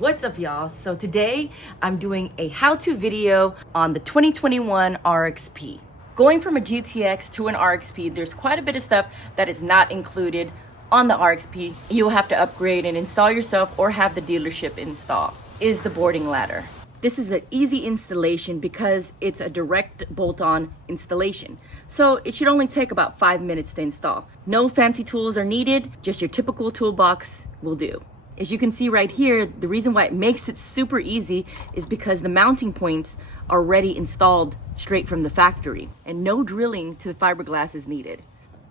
What's up, y'all? So today I'm doing a how-to video on the 2021 RXP. Going from a GTX to an RXP, there's quite a bit of stuff that is not included on the RXP. You'll have to upgrade and install yourself or have the dealership install. Is the boarding ladder. This is an easy installation because it's a direct bolt-on installation. So it should only take about 5 minutes to install. No fancy tools are needed, just your typical toolbox will do. As you can see right here, the reason why it makes it super easy is because the mounting points are already installed straight from the factory and no drilling to the fiberglass is needed.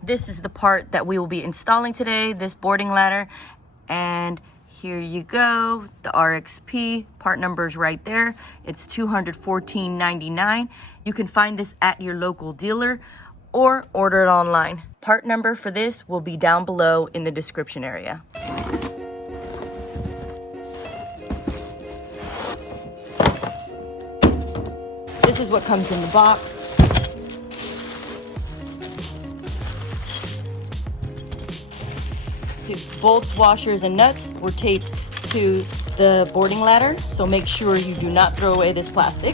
This is the part that we will be installing today, this boarding ladder. And here you go, the RXP, part number is right there. It's $214.99. You can find this at your local dealer or order it online. Part number for this will be down below in the description area. This is what comes in the box. The bolts, washers, and nuts were taped to the boarding ladder, so make sure you do not throw away this plastic.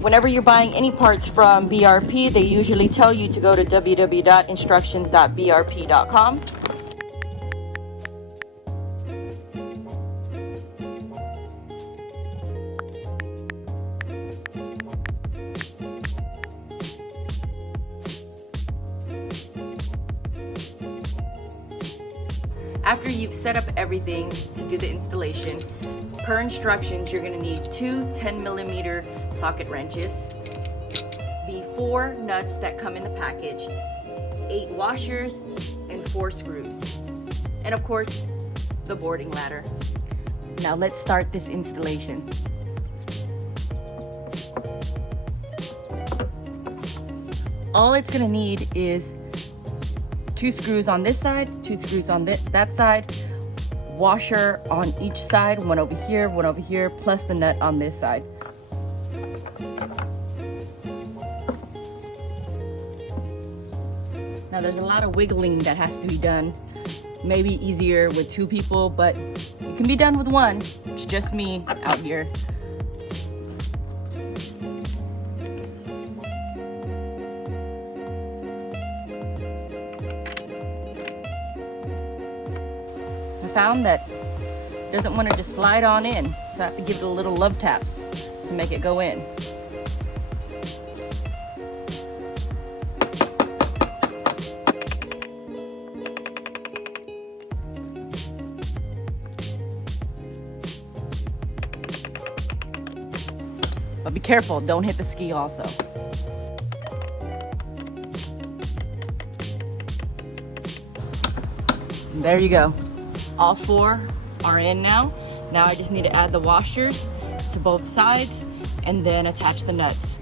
Whenever you're buying any parts from BRP, they usually tell you to go to www.instructions.brp.com. After you've set up everything to do the installation, per instructions, you're gonna need two 10mm socket wrenches, the 4 nuts that come in the package, 8 washers, and 4 screws. And of course, the boarding ladder. Now let's start this installation. All it's gonna need is 2 screws on this side, 2 screws on that side, washer on each side, one over here, plus the nut on this side. Now there's a lot of wiggling that has to be done. Maybe easier with 2 people, but it can be done with 1. It's just me out here. Found that it doesn't want to just slide on in, so I have to give it a little love taps to make it go in. But be careful, don't hit the ski also. And there you go. All 4 are in now. Now I just need to add the washers to both sides and then attach the nuts.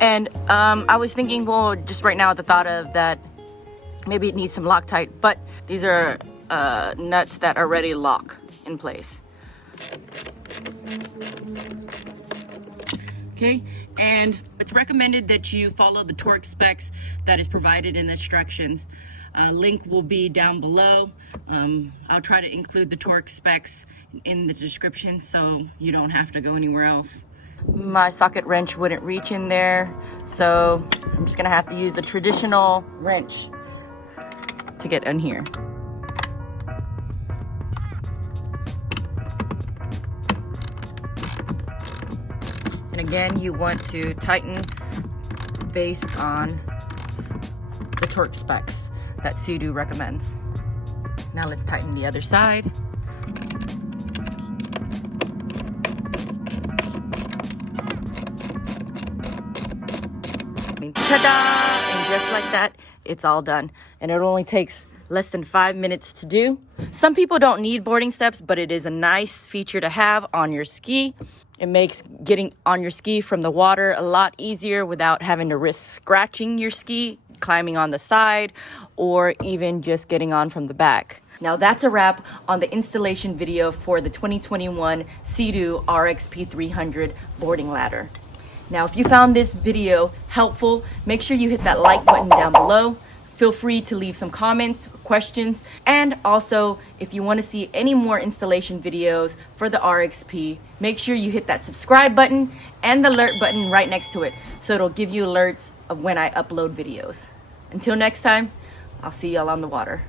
And I was thinking, well, just right now at the thought of that, maybe it needs some Loctite, but these are nuts that are ready to lock in place. Okay, and it's recommended that you follow the torque specs that is provided in the instructions. Link will be down below. I'll try to include the torque specs in the description so you don't have to go anywhere else. My socket wrench wouldn't reach in there, so I'm just gonna have to use a traditional wrench to get in here. And again, you want to tighten based on the torque specs that Seadoo recommends. Now let's tighten the other side. Ta-da! And just like that, it's all done. And it only takes less than 5 minutes to do. Some people don't need boarding steps, but it is a nice feature to have on your ski. It makes getting on your ski from the water a lot easier without having to risk scratching your ski climbing on the side, or even just getting on from the back. Now that's a wrap on the installation video for the 2021 Seadoo RXP-300 boarding ladder. Now, if you found this video helpful, make sure you hit that like button down below. Feel free to leave some comments, questions, and also if you want to see any more installation videos for the RXP, make sure you hit that subscribe button and the alert button right next to it so it'll give you alerts of when I upload videos. Until next time, I'll see y'all on the water.